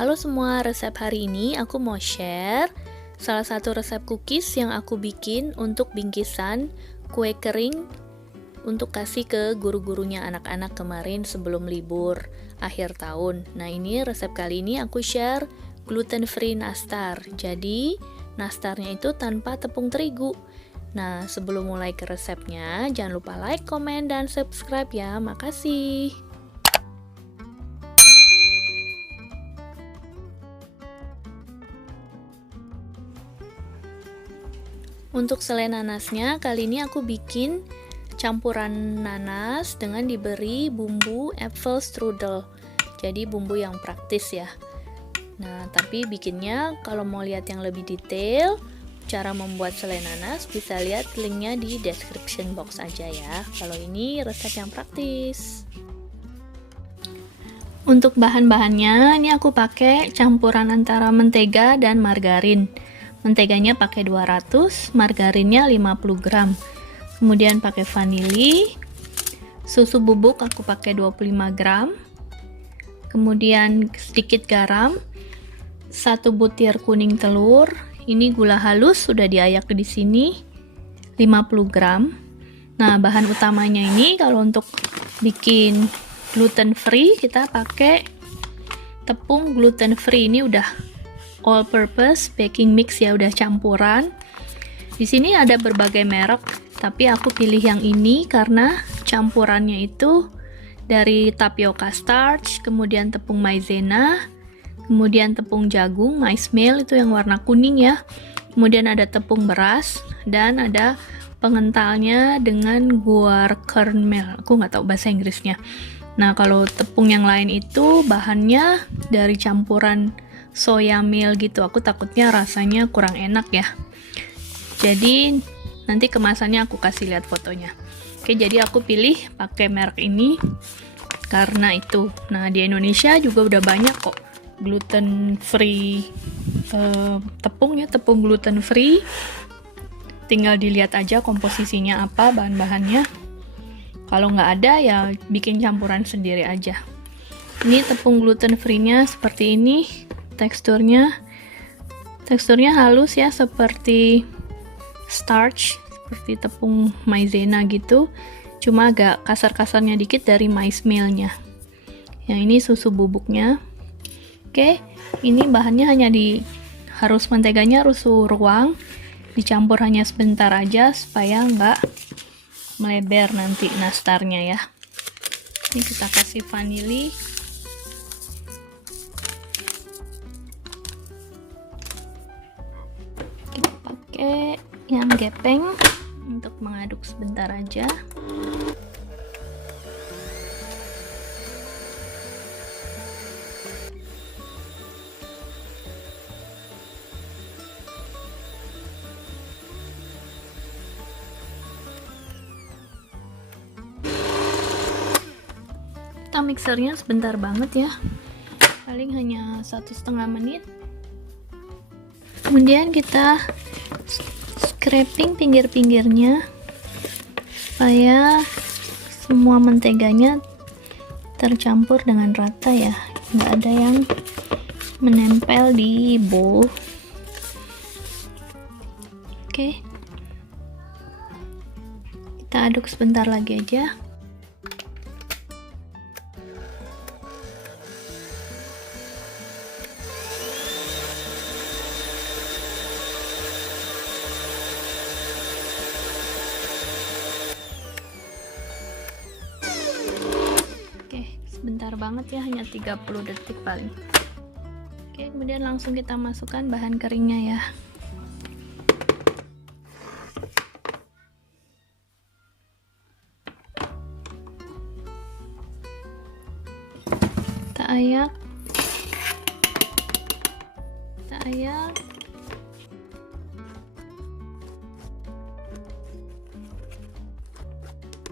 Halo semua, resep hari ini aku mau share salah satu resep cookies yang aku bikin untuk bingkisan kue kering untuk kasih ke guru-gurunya anak-anak kemarin sebelum libur akhir tahun. Nah, ini resep kali ini aku share gluten free nastar. Jadi, nastarnya itu tanpa tepung terigu. Nah, sebelum mulai ke resepnya, jangan lupa like, komen, dan subscribe ya. Makasih. Untuk selai nanasnya, kali ini aku bikin campuran nanas dengan diberi bumbu apple strudel. Jadi bumbu yang praktis ya. Nah, tapi bikinnya kalau mau lihat yang lebih detail, cara membuat selai nanas bisa lihat linknya di description box aja ya. Kalau ini resep yang praktis. Untuk bahan-bahannya, ini aku pakai campuran antara mentega dan margarin. Menteganya pakai 200, margarinnya 50 gram. Kemudian pakai vanili, susu bubuk aku pakai 25 gram. Kemudian sedikit garam, 1 butir kuning telur. Ini gula halus sudah diayak di sini 50 gram. Nah, bahan utamanya ini kalau untuk bikin gluten free kita pakai tepung gluten free. Ini udah all purpose baking mix ya, udah campuran. Di sini ada berbagai merek, tapi aku pilih yang ini karena campurannya itu dari tapioca starch, kemudian tepung maizena, kemudian tepung jagung, maize meal itu yang warna kuning ya. Kemudian ada tepung beras dan ada pengentalnya dengan guar kernel. Aku nggak tahu bahasa Inggrisnya. Nah, kalau tepung yang lain itu bahannya dari campuran soya meal gitu. Aku takutnya rasanya kurang enak ya. Jadi nanti kemasannya aku kasih lihat fotonya. Oke, jadi aku pilih pakai merek ini karena itu. Nah, di Indonesia juga udah banyak kok gluten free tepung ya, tepung gluten free. Tinggal dilihat aja komposisinya apa, bahan-bahannya. Kalau nggak ada ya bikin campuran sendiri aja. Ini tepung gluten free-nya seperti ini. Teksturnya halus ya, seperti starch, seperti tepung maizena gitu, cuma agak kasar-kasarnya dikit dari maize meal-nya. Yang ini susu bubuknya. Oke, ini bahannya harus menteganya harus suhu ruang, dicampur hanya sebentar aja supaya nggak melebar nanti nastarnya ya. Ini kita kasih vanili. Yang gepeng untuk mengaduk sebentar aja. Kita mixernya sebentar banget ya, paling hanya 1,5 menit. Kemudian kita scraping pinggir-pinggirnya supaya semua menteganya tercampur dengan rata ya, nggak ada yang menempel di bowl. Oke, kita aduk sebentar lagi aja. Bentar banget ya, hanya 30 detik paling. Oke, kemudian langsung kita masukkan bahan keringnya ya. Kita ayak.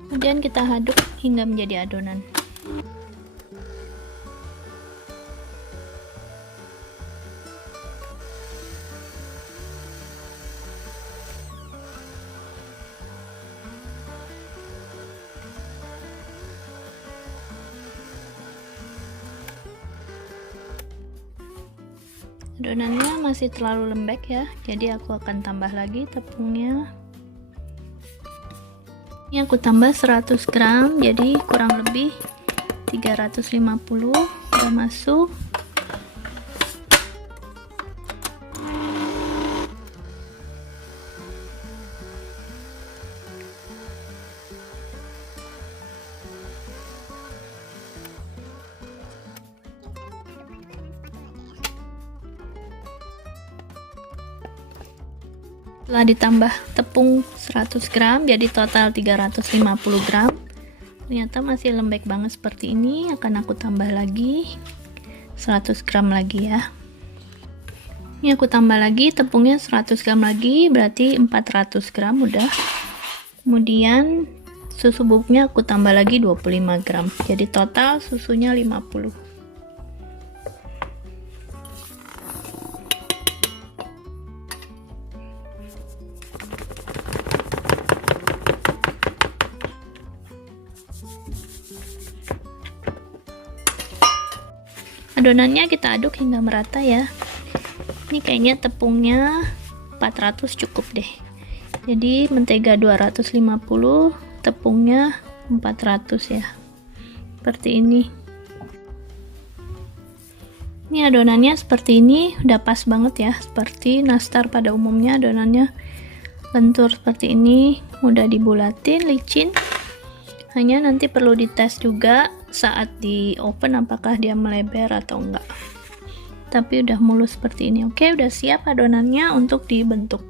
Kemudian kita aduk hingga menjadi adonan. Adonannya masih terlalu lembek ya, jadi aku akan tambah lagi tepungnya. Ini aku tambah 100 gram, jadi kurang lebih 350 udah masuk. Setelah ditambah tepung 100 gram jadi total 350 gram, ternyata masih lembek banget seperti ini. Akan aku tambah lagi 100 gram lagi ya. Ini aku tambah lagi tepungnya 100 gram lagi, berarti 400 gram udah. Kemudian susu bubuknya aku tambah lagi 25 gram, jadi total susunya 50. Adonannya kita aduk hingga merata ya. Ini kayaknya tepungnya 400 cukup deh. Jadi mentega 250, tepungnya 400 ya. Seperti ini. Ini adonannya seperti ini, udah pas banget ya. Seperti nastar pada umumnya adonannya lentur seperti ini, mudah dibulatin, licin. Hanya nanti perlu dites juga saat di oven apakah dia melebar atau enggak. Tapi udah mulus seperti ini. Oke, udah siap adonannya untuk dibentuk.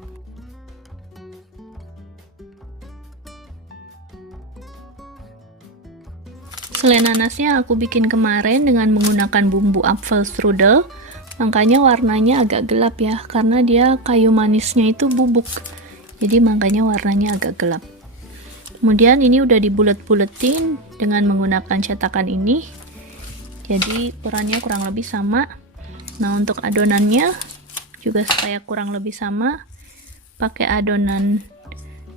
Selai nanasnya aku bikin kemarin dengan menggunakan bumbu apfelstrudel, makanya warnanya agak gelap ya, karena dia kayu manisnya itu bubuk, jadi makanya warnanya agak gelap. Kemudian ini udah dibulet-buletin dengan menggunakan cetakan ini, jadi ukurannya kurang lebih sama. Nah, untuk adonannya juga supaya kurang lebih sama, pakai adonan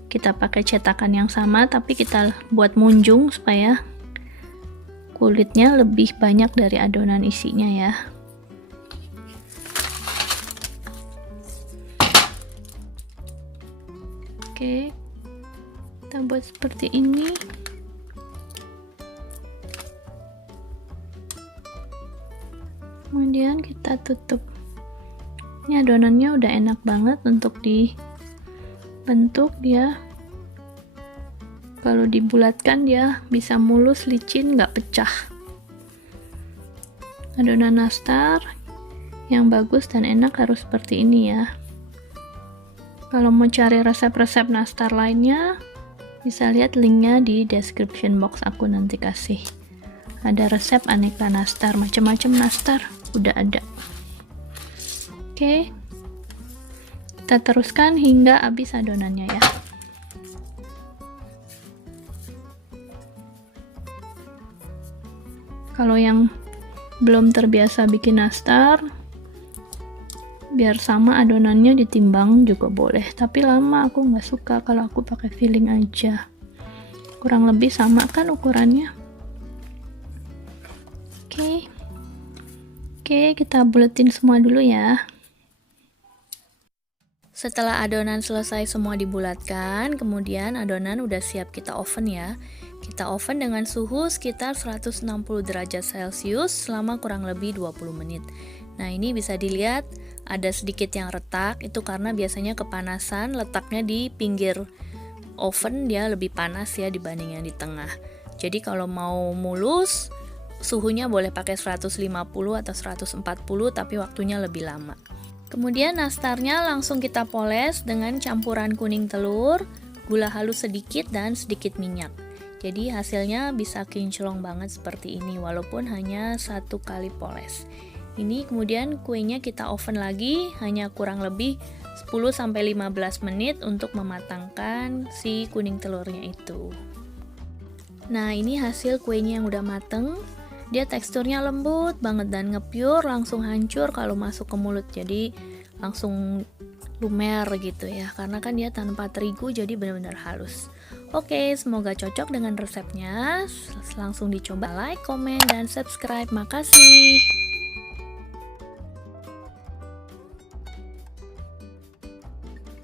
kita pakai cetakan yang sama, tapi kita buat munjung supaya kulitnya lebih banyak dari adonan isinya ya. Oke, kita buat seperti ini. Kemudian kita tutup. Ini adonannya udah enak banget untuk dibentuk dia. Kalau dibulatkan dia bisa mulus, licin, nggak pecah. Adonan nastar yang bagus dan enak harus seperti ini ya. Kalau mau cari resep-resep nastar lainnya, bisa lihat linknya di description box aku nanti kasih. Ada resep aneka nastar, macam-macam nastar udah ada. Oke, kita teruskan hingga habis adonannya ya. Kalau yang belum terbiasa bikin nastar, biar sama adonannya ditimbang juga boleh, tapi lama aku nggak suka kalau aku pakai filling aja. Kurang lebih sama kan ukurannya. Oke, kita buletin semua dulu ya. Setelah adonan selesai semua dibulatkan, kemudian adonan udah siap kita oven ya. Kita oven dengan suhu sekitar 160 derajat Celcius selama kurang lebih 20 menit. Nah, ini bisa dilihat ada sedikit yang retak, itu karena biasanya kepanasan letaknya di pinggir oven, dia lebih panas ya dibanding yang di tengah. Jadi kalau mau mulus, suhunya boleh pakai 150 atau 140, tapi waktunya lebih lama. Kemudian nastarnya langsung kita poles dengan campuran kuning telur, gula halus sedikit, dan sedikit minyak. Jadi hasilnya bisa kinclong banget seperti ini walaupun hanya satu kali poles. Ini kemudian kuenya kita oven lagi hanya kurang lebih 10-15 menit untuk mematangkan si kuning telurnya itu. Nah, ini hasil kuenya yang udah mateng. Dia teksturnya lembut banget dan nge-pure, langsung hancur kalau masuk ke mulut. Jadi langsung lumer gitu ya, karena kan dia tanpa terigu jadi benar-benar halus. Oke, semoga cocok dengan resepnya. Langsung dicoba, like, komen, dan subscribe. Makasih.